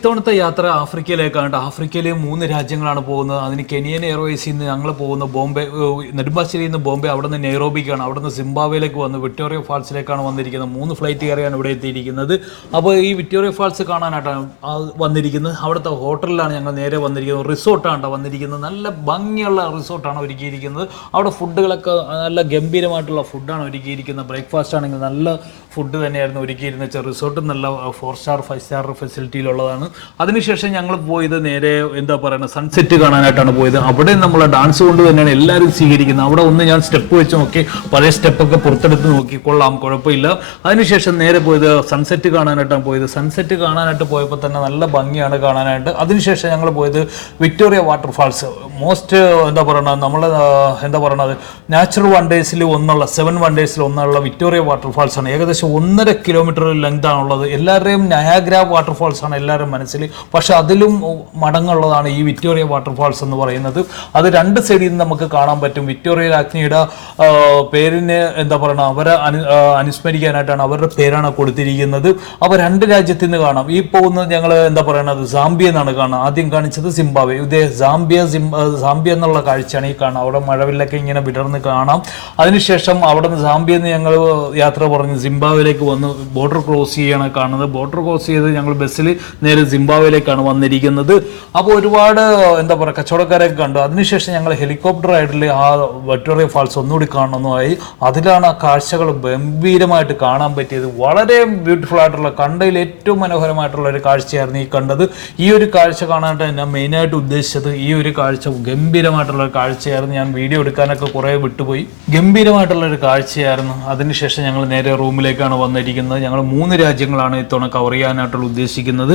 ഇത്തവണത്തെ യാത്ര ആഫ്രിക്കയിലേക്കാണ്. ആഫ്രിക്കയിലെ 3 രാജ്യങ്ങളാണ് പോകുന്നത്. അതിന് കെനിയൻ എയർവേസിൽ നിന്ന് ഞങ്ങൾ പോകുന്ന ബോംബെ, നെടുമ്പാശ്ശേരിയിൽ നിന്ന് ബോംബെ, അവിടെ നിന്ന് നെയ്റോബിക്കാണ്, അവിടെ നിന്ന് സിംബാബ്വേയിലേക്ക് വന്ന് വിക്ടോറിയ ഫാൾസിലേക്കാണ് വന്നിരിക്കുന്നത്. 3 ഫ്ലൈറ്റ് കയറിയാണ് ഇവിടെ എത്തിയിരിക്കുന്നത്. അപ്പോൾ ഈ വിക്ടോറിയ ഫാൾസ് കാണാനായിട്ടാണ് വന്നിരിക്കുന്നത്. അവിടുത്തെ ഹോട്ടലിലാണ് ഞങ്ങൾ നേരെ വന്നിരിക്കുന്നത്. റിസോർട്ടാണ് വന്നിരിക്കുന്നത്. നല്ല ഭംഗിയുള്ള റിസോർട്ടാണ് ഒരുക്കിയിരിക്കുന്നത്. അവിടെ ഫുഡുകളൊക്കെ നല്ല ഗംഭീരമായിട്ടുള്ള ഫുഡാണ് ഒരുക്കിയിരിക്കുന്നത്. ബ്രേക്ക്ഫാസ്റ്റ് ആണെങ്കിൽ നല്ല ഫുഡ് തന്നെയായിരുന്നു ഒരുക്കിയിരുന്നത്. റിസോർട്ട് നല്ല 4 സ്റ്റാർ 5 സ്റ്റാർ ഫെസിലിറ്റിയിലുള്ളതാണ്. അതിനുശേഷം ഞങ്ങൾ പോയത് നേരെ എന്താ പറയുന്നത് സൺസെറ്റ് കാണാനായിട്ടാണ് പോയത്. അവിടെ നമ്മൾ ഡാൻസ് കൊണ്ട് തന്നെയാണ് എല്ലാവരും സ്വീകരിക്കുന്നത്. അവിടെ ഒന്ന് ഞാൻ സ്റ്റെപ്പ് വെച്ച് നോക്കി, പഴയ സ്റ്റെപ്പൊക്കെ പുറത്തെടുത്ത് നോക്കി, കൊള്ളാം, കുഴപ്പമില്ല. അതിനുശേഷം നേരെ പോയത് സൺസെറ്റ് കാണാനായിട്ടാണ് പോയത്. സൺസെറ്റ് കാണാനായിട്ട് പോയപ്പോൾ തന്നെ നല്ല ഭംഗിയാണ് കാണാനായിട്ട്. അതിനുശേഷം ഞങ്ങൾ പോയത് വിക്ടോറിയ വാട്ടർഫാൾസ്. മോസ്റ്റ് എന്താ പറയുന്നത് നമ്മൾ എന്താ പറയുന്നത് നാച്ചുറൽ വണ്ടേഴ്സിൽ ഒന്നുള്ള 7 വണ്ടേഴ്സിൽ ഒന്നുള്ള വിക്ടോറിയ വാട്ടർഫാൾസ് ആണ്. ഏകദേശം 1.5 കിലോമീറ്റർ ലെങ്ത് ആണുള്ളത്. എല്ലാവരുടെയും നയാഗ്ര വാട്ടർഫാൾസ് ആണ് എല്ലാവരും മനസ്സിൽ. പക്ഷെ അതിലും മടങ്ങുള്ളതാണ് ഈ വിക്ടോറിയ വാട്ടർഫാൾസ് എന്ന് പറയുന്നത്. അത് 2 സൈഡിൽ നിന്ന് നമുക്ക് കാണാൻ പറ്റും. വിക്ടോറിയ രാജ്ഞിയുടെ പേരിന് എന്താ പറയുക അവരെ അനുസ്മരിക്കാനായിട്ടാണ് അവരുടെ പേരാണ് കൊടുത്തിരിക്കുന്നത്. അപ്പോൾ 2 രാജ്യത്തിൽ നിന്ന് കാണാം. ഈ പോകുന്നത് ഞങ്ങൾ എന്താ പറയുന്നത് സാംബിയ എന്നാണ് കാണുന്നത്. ആദ്യം കാണിച്ചത് സിംബാബ്വെ. ഇതേ സാംബിയ എന്നുള്ള കാഴ്ചയാണ് ഈ കാണാം. അവിടെ മഴവില്ലൊക്കെ ഇങ്ങനെ വിടർന്ന് കാണാം. അതിനുശേഷം അവിടെ നിന്ന് സാംബിയെന്ന് ഞങ്ങൾ യാത്ര പറഞ്ഞ് സിംബാബ്വേയിലേക്ക് വന്ന് ബോർഡർ ക്രോസ് ചെയ്യാണ് കാണുന്നത്. ബോർഡർ ക്രോസ് ചെയ്ത് ഞങ്ങൾ ബസ്സിൽ നേരെ സിംബാബ്വേയിലേക്കാണ് വന്നിരിക്കുന്നത്. അപ്പോൾ ഒരുപാട് എന്താ പറയുക കച്ചവടക്കാരൊക്കെ കണ്ടു. അതിനുശേഷം ഞങ്ങൾ ഹെലികോപ്റ്റർ റൈഡിൽ ആ വിക്ടോറിയ ഫാൾസ് ഒന്നുകൂടി കാണണമെന്നായി. അതിലാണ് ആ കാഴ്ചകൾ ഗംഭീരമായിട്ട് കാണാൻ പറ്റിയത്. വളരെ ബ്യൂട്ടിഫുൾ ആയിട്ടുള്ള, കണ്ടതിൽ ഏറ്റവും മനോഹരമായിട്ടുള്ള ഒരു കാഴ്ചയായിരുന്നു ഈ കണ്ടത്. ഈ ഒരു കാഴ്ച കാണാനായിട്ട് ഞാൻ മെയിനായിട്ട് ഉദ്ദേശിച്ചത് ഈ ഒരു കാഴ്ച ഗംഭീരമായിട്ടുള്ള ഒരു കാഴ്ചയായിരുന്നു. ഞാൻ വീഡിയോ എടുക്കാനൊക്കെ കുറേ വിട്ടുപോയി. ഗംഭീരമായിട്ടുള്ള ഒരു കാഴ്ചയായിരുന്നു. അതിനുശേഷം ഞങ്ങൾ നേരെ റൂമിലേക്കാണ് വന്നിരിക്കുന്നത്. ഞങ്ങൾ 3 രാജ്യങ്ങളാണ് ഇത്തവണ കവർ ചെയ്യാനായിട്ടുള്ള ഉദ്ദേശിക്കുന്നത്.